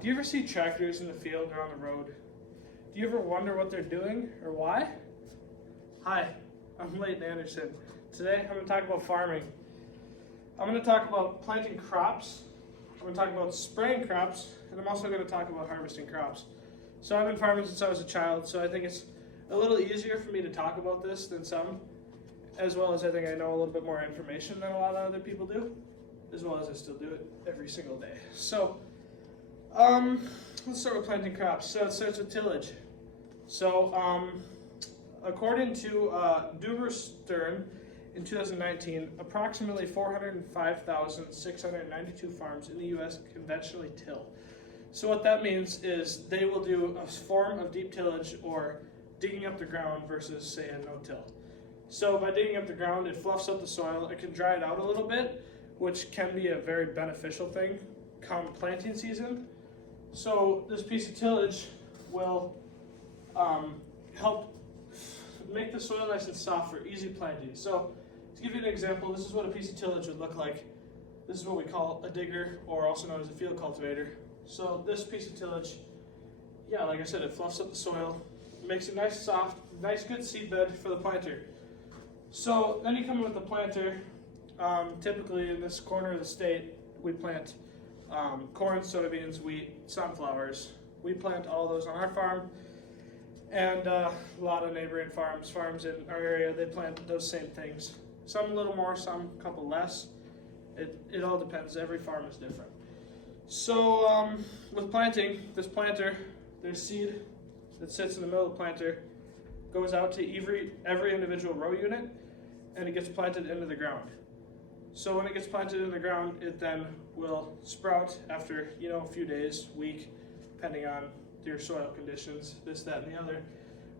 Do you ever see tractors in the field or on the road? Do you ever wonder what they're doing or why? Hi, I'm Leighton Anderson. Today I'm going to talk about farming. I'm going to talk about planting crops, I'm going to talk about spraying crops, and I'm also going to talk about harvesting crops. So I've been farming since I was a child, so I think it's a little easier for me to talk about this than some, as well as I think I know a little bit more information than a lot of other people do, as well as I still do it every single day. So, let's start with planting crops. So it starts with tillage. So, according to Stern in 2019, approximately 405,692 farms in the U.S. conventionally till. So what that means is they will do a form of deep tillage or digging up the ground versus, say, a no-till. So by digging up the ground, it fluffs up the soil. It can dry it out a little bit, which can be a very beneficial thing come planting season. So this piece of tillage will help make the soil nice and soft for easy planting. So to give you an example, this is what a piece of tillage would look like. This is what we call a digger, or also known as a field cultivator. So this piece of tillage, yeah, like I said, it fluffs up the soil, makes it nice, soft, nice, good seed bed for the planter. So then you come in with the planter. Typically in this corner of the state, we plant corn, soybeans, wheat, sunflowers. We plant all those on our farm, and a lot of neighboring farms in our area, they plant those same things. Some a little more, some a couple less. It all depends. Every farm is different. So with planting, this planter, there's seed that sits in the middle of the planter, goes out to every individual row unit, and it gets planted into the ground. So when it gets planted in the ground, it then will sprout after a few days, week, depending on your soil conditions, this, that, and the other.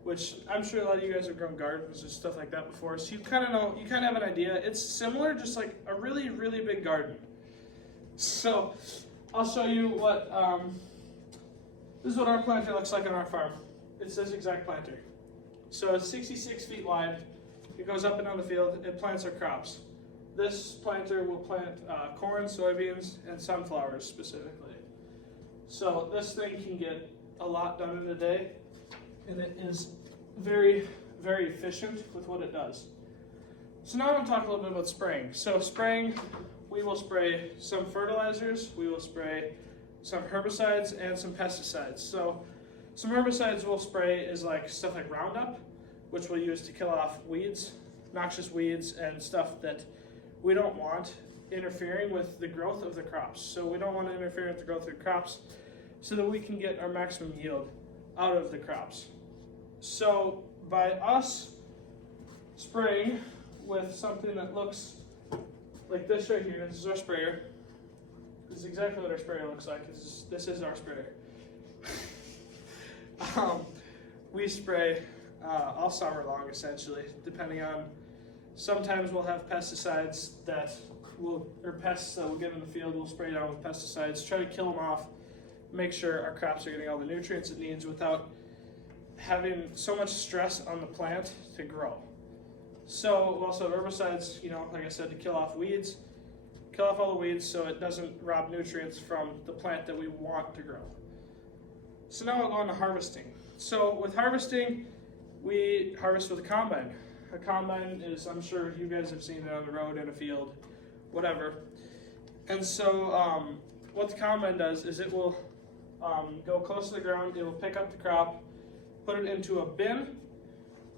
Which I'm sure a lot of you guys have grown gardens and stuff like that before, so you kind of know, you kind of have an idea. It's similar, just like a really, really big garden. So I'll show you what this is what our planter looks like on our farm. It's this exact planter. So it's 66 feet wide. It goes up and down the field. It plants our crops. This planter will plant corn, soybeans, and sunflowers specifically. So this thing can get a lot done in a day, and it is very, very efficient with what it does. So now I'm going to talk a little bit about spraying. So spraying, we will spray some fertilizers, we will spray some herbicides, and some pesticides. So some herbicides we'll spray is like stuff like Roundup, which we'll use to kill off weeds, noxious weeds, and stuff that we don't want interfering with the growth of the crops. So we don't want to interfere with the growth of the crops so that we can get our maximum yield out of the crops. So by us spraying with something that looks like this right here, this is our sprayer. This is exactly what our sprayer looks like. This is our sprayer. We spray all summer long, essentially, depending on, sometimes we'll have pesticides pests that we'll get in the field, we'll spray down with pesticides, try to kill them off, make sure our crops are getting all the nutrients it needs without having so much stress on the plant to grow. So we'll also have herbicides, like I said, to kill off weeds, kill off all the weeds so it doesn't rob nutrients from the plant that we want to grow. So now we'll go on to harvesting. So with harvesting, we harvest with a combine. A combine is, I'm sure you guys have seen it on the road, in a field, whatever. And so what the combine does is it will go close to the ground, it will pick up the crop, put it into a bin,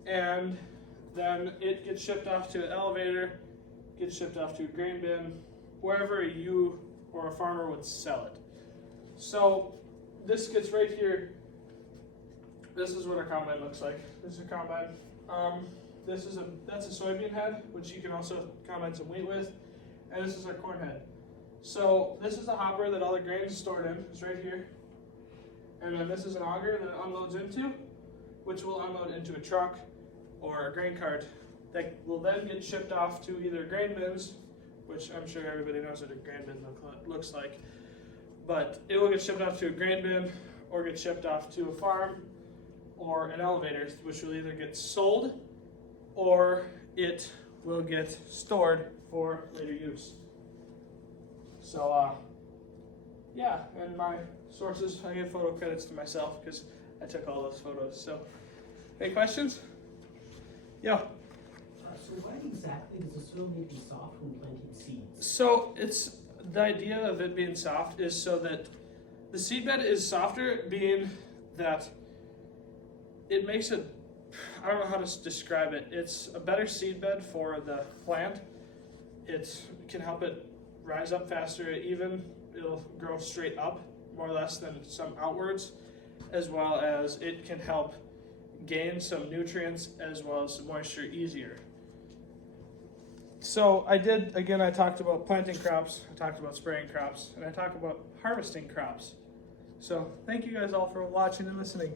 and then it gets shipped off to an elevator, gets shipped off to a grain bin, wherever you or a farmer would sell it. So this gets right here. This is what our combine looks like. This is a combine. That's a soybean head, which you can also combine some wheat with, and this is our corn head. So this is the hopper that all the grain is stored in. It's right here. And then this is an auger that it unloads into, which will unload into a truck or a grain cart that will then get shipped off to either grain bins, which I'm sure everybody knows what a grain bin looks like, but it will get shipped off to a grain bin or get shipped off to a farm or an elevator, which will either get sold or it will get stored for later use. So yeah, and my sources, I give photo credits to myself because I took all those photos. So, any questions? Yeah. So why exactly does the soil need to be soft when planting seeds? So it's the idea of it being soft is so that the seed bed is softer, being that it makes it, I don't know how to describe it. It's a better seed bed for the plant. It can help it rise up faster. It'll grow straight up more or less than some outwards, as well as it can help gain some nutrients as well as some moisture easier. So I talked about planting crops, I talked about spraying crops, and I talked about harvesting crops. So thank you guys all for watching and listening.